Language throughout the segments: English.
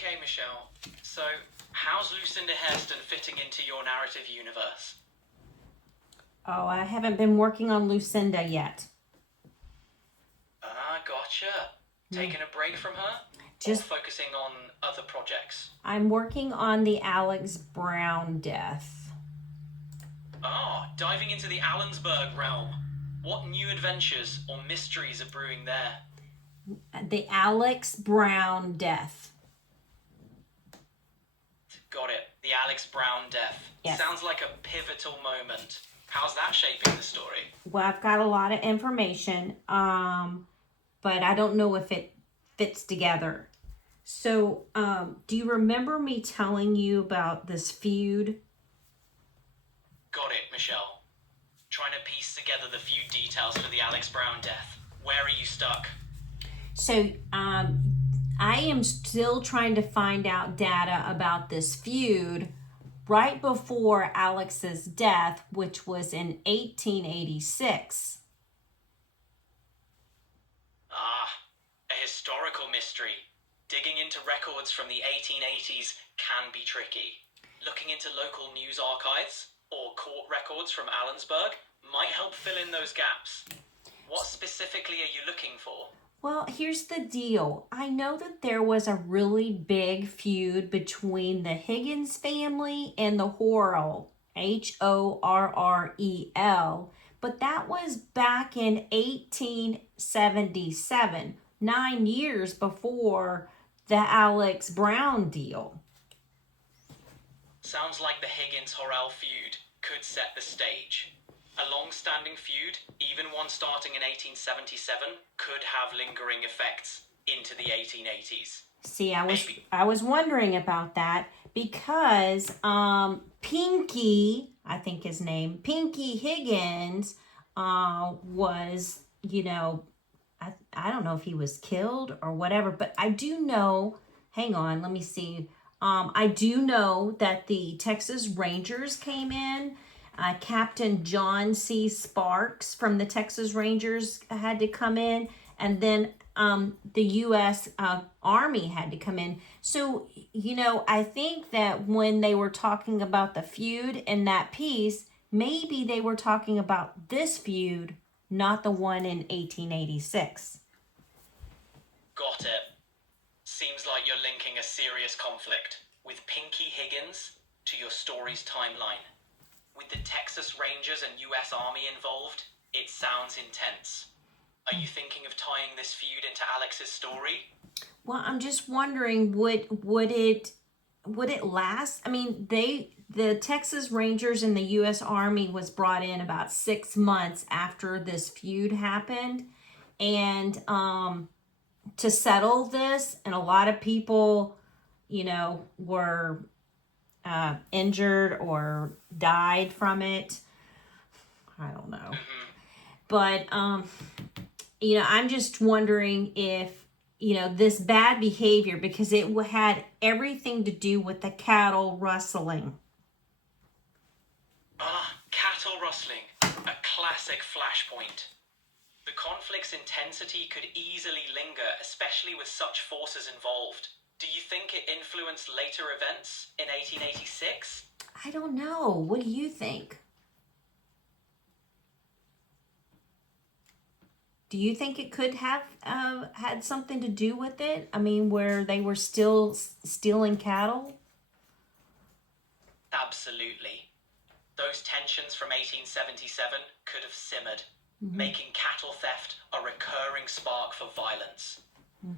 Okay, Michelle. So, how's Lucinda Hairston fitting into your narrative universe? Oh, I haven't been working on Lucinda yet. Ah, gotcha. Taking a break from her? Or Just focusing on other projects? I'm working on the Alex Brown death. Ah, diving into the Allensburg realm. What new adventures or mysteries are brewing there? The Alex Brown death. Got it. The Alex Brown death. Yes. Sounds like a pivotal moment. How's that shaping the story? Well, I've got a lot of information, but I don't know if it fits together. So, do you remember me telling you about this feud? Got it, Michelle. Trying to piece together the few details for the Alex Brown death. Where are you stuck? So, I am still trying to find out data about this feud right before Alex's death, which was in 1886. Ah, a historical mystery. Digging into records from the 1880s can be tricky. Looking into local news archives or court records from Allensburg might help fill in those gaps. What specifically are you looking for? Well, here's the deal. I know that there was a really big feud between the Higgins family and the Horrell, Horrel, but that was back in 1877, 9 years before the Alex Brown deal. Sounds like the Higgins-Horrell feud could set the stage. A long-standing feud, even one starting in 1877, could have lingering effects into the 1880s. See, Maybe. I was wondering about that because Pinky, I think his name, Pinky Higgins, was, I don't know if he was killed or whatever, but I do know, hang on, let me see. I do know that the Texas Rangers came in. Captain John C. Sparks from the Texas Rangers had to come in, and then the U.S. Army had to come in. So, I think that when they were talking about the feud in that piece, maybe they were talking about this feud, not the one in 1886. Got it. Seems like you're linking a serious conflict with Pinky Higgins to your story's timeline. With the Texas Rangers and U.S. Army involved, it sounds intense. Are you thinking of tying this feud into Alex's story? Well, I'm just wondering, would it last? I mean, the Texas Rangers and the U.S. Army was brought in about 6 months after this feud happened, and to settle this, and a lot of people, were injured or died from it. I don't know. But, I'm just wondering if, this bad behavior, because it had everything to do with the cattle rustling. Cattle rustling. A classic flashpoint. The conflict's intensity could easily linger, especially with such forces involved. Do you think it influenced later events in 1886? I don't know. What do you think? Do you think it could have had something to do with it? I mean, where they were still stealing cattle? Absolutely. Those tensions from 1877 could have simmered, making cattle theft a recurring spark for violence.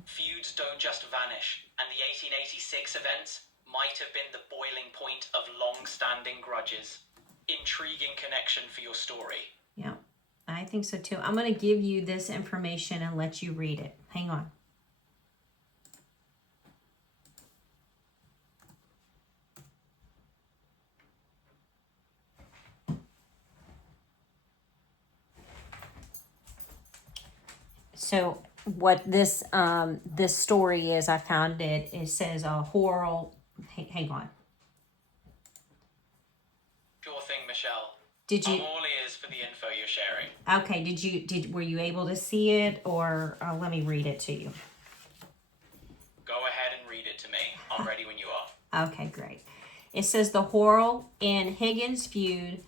Feuds don't just vanish, and the 1886 events might have been the boiling point of long-standing grudges. Intriguing connection for your story. Yeah, I think so too. I'm going to give you this information and let you read it. Hang on. So what this story is, I found it. It says a horror. Hang on. Sure thing, Michelle. Did you? I'm all ears for the info you're sharing. Okay. Were you able to see it, or let me read it to you? Go ahead and read it to me. I'll Okay, great. It says the Horrell and Higgins feud.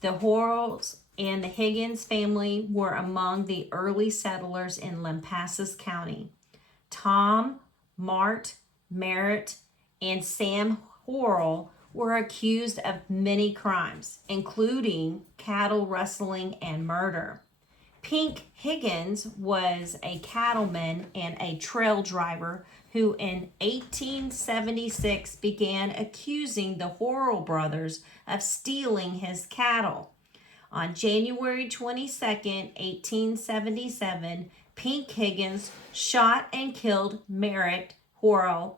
The Horrells and the Higgins family were among the early settlers in Lampasas County. Tom, Mart, Merritt, and Sam Horrell were accused of many crimes, including cattle rustling and murder. Pink Higgins was a cattleman and a trail driver who in 1876 began accusing the Horrell brothers of stealing his cattle. On January 22nd, 1877, Pink Higgins shot and killed Merritt Horrell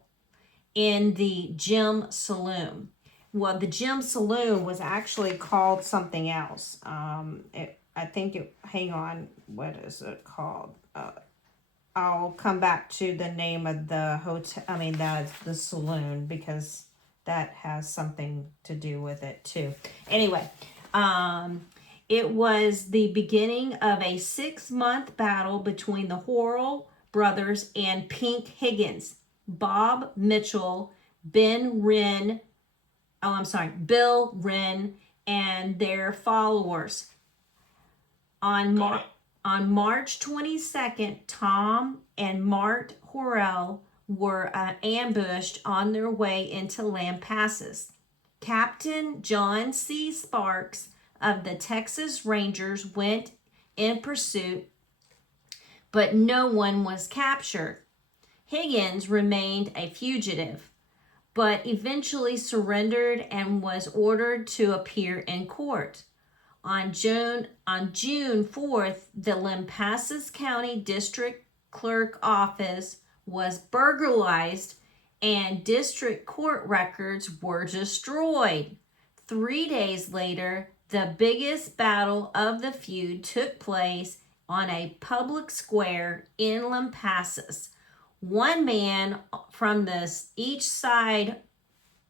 in the Gem Saloon. Well, the Gem Saloon was actually called something else. Hang on, what is it called? I'll come back to the name of the hotel, the saloon, because that has something to do with it too. Anyway, it was the beginning of a 6-month battle between the Horrell brothers and Pink Higgins. Bob Mitchell, Bill Wren, and their followers. On March 22nd, Tom and Mart Horrell were ambushed on their way into Lampasas. Captain John C. Sparks of the Texas Rangers went in pursuit, but no one was captured. Higgins remained a fugitive, but eventually surrendered and was ordered to appear in court. On June 4th, the Lampasas County District Clerk office was burglarized and district court records were destroyed. 3 days later, the biggest battle of the feud took place on a public square in Lampasas. One man from each side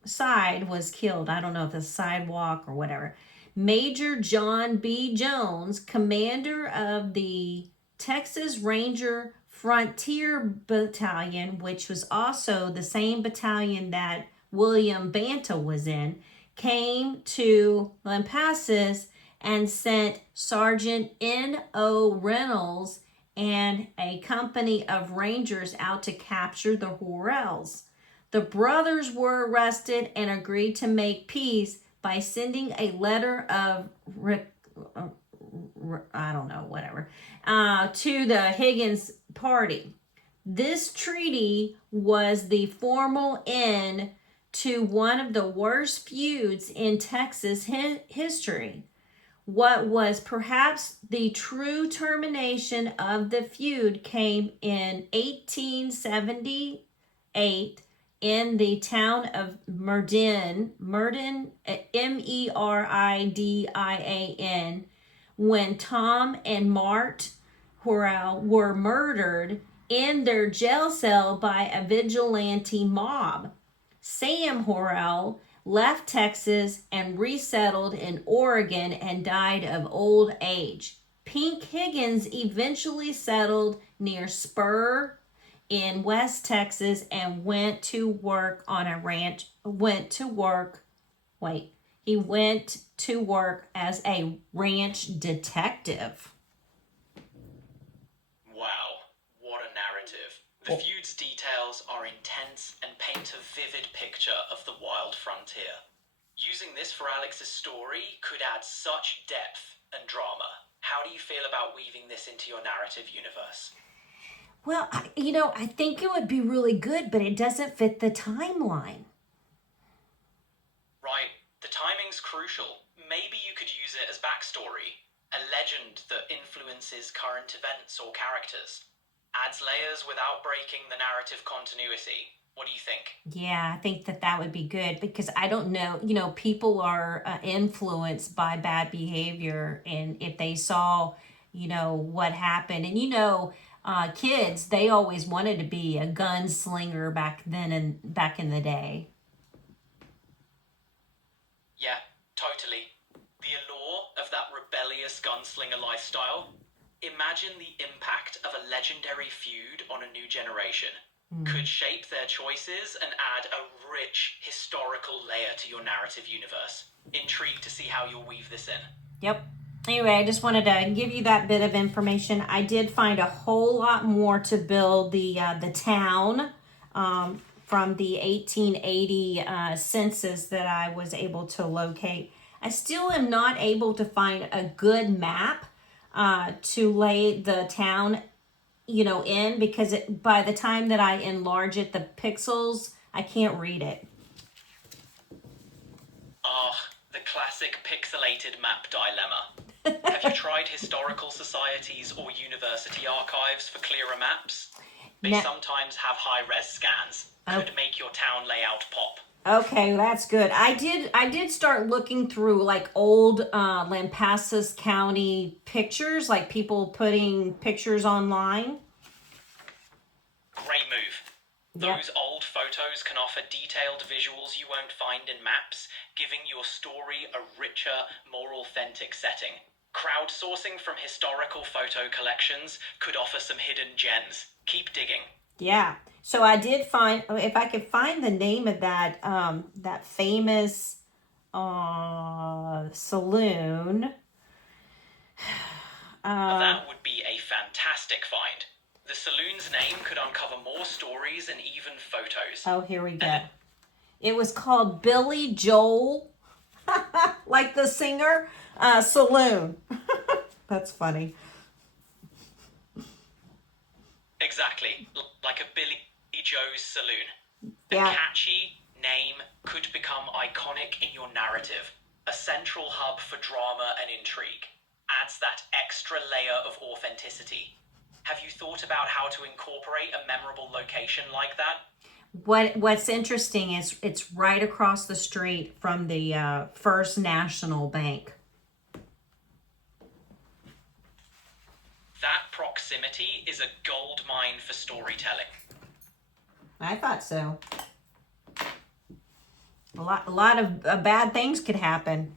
was killed. I don't know if it's sidewalk or whatever. Major John B. Jones, commander of the Texas Ranger Frontier Battalion, which was also the same battalion that William Banta was in, came to Lampasas and sent Sergeant N.O. Reynolds and a company of Rangers out to capture the Horrells. The brothers were arrested and agreed to make peace by sending a letter of to the Higgins party. This treaty was the formal end to one of the worst feuds in Texas history. What was perhaps the true termination of the feud came in 1878 in the town of Merdin, Meridin, when Tom and Mart Horrell were murdered in their jail cell by a vigilante mob. Sam Horrell left Texas and resettled in Oregon and died of old age. Pink Higgins eventually settled near Spur in West Texas and went to work on a ranch. He went to work as a ranch detective. Wow, what a narrative. The feud's details are intense and paint a vivid picture of the wild frontier. Using this for Alex's story could add such depth and drama. How do you feel about weaving this into your narrative universe? Well, I think it would be really good, but it doesn't fit the timeline. Right, the timing's crucial. Maybe you could use it as backstory, a legend that influences current events or characters. Adds layers without breaking the narrative continuity. What do you think? Yeah, I think that would be good because I don't know, people are influenced by bad behavior, and if they saw, what happened, and kids, they always wanted to be a gunslinger back in the day. Yeah, totally. The allure of that rebellious gunslinger lifestyle. Imagine the impact of a legendary feud on a new generation. could shape their choices and add a rich historical layer to your narrative universe. Intrigued to see how you'll weave this in. Yep. Anyway, I just wanted to give you that bit of information. I did find a whole lot more to build the town from the 1880 census that I was able to locate. I still am not able to find a good map to lay the town, in, because by the time that I enlarge it, the pixels, I can't read it. The classic pixelated map dilemma. Have you tried historical societies or university archives for clearer maps? They sometimes have high-res scans. Could make your town layout pop. Okay, that's good. I did start looking through like old Lampasas County pictures, like people putting pictures online. Great move. Those old photos can offer detailed visuals you won't find in maps, giving your story a richer, more authentic setting. Crowdsourcing from historical photo collections could offer some hidden gems. Keep digging. Yeah. So I did find, if I could find the name of that that famous saloon. That would be a fantastic find. The saloon's name could uncover more stories and even photos. Oh, here we go. It was called Billy Joel, like the singer, Saloon. That's funny. Exactly, like a Billy Joe's saloon. The Yeah. catchy name could become iconic in your narrative, a central hub for drama and intrigue. Adds that extra layer of authenticity. Have you thought about how to incorporate a memorable location like that? What's interesting is it's right across the street from the First National Bank. That proximity is a gold mine for storytelling. I thought so. A lot of bad things could happen.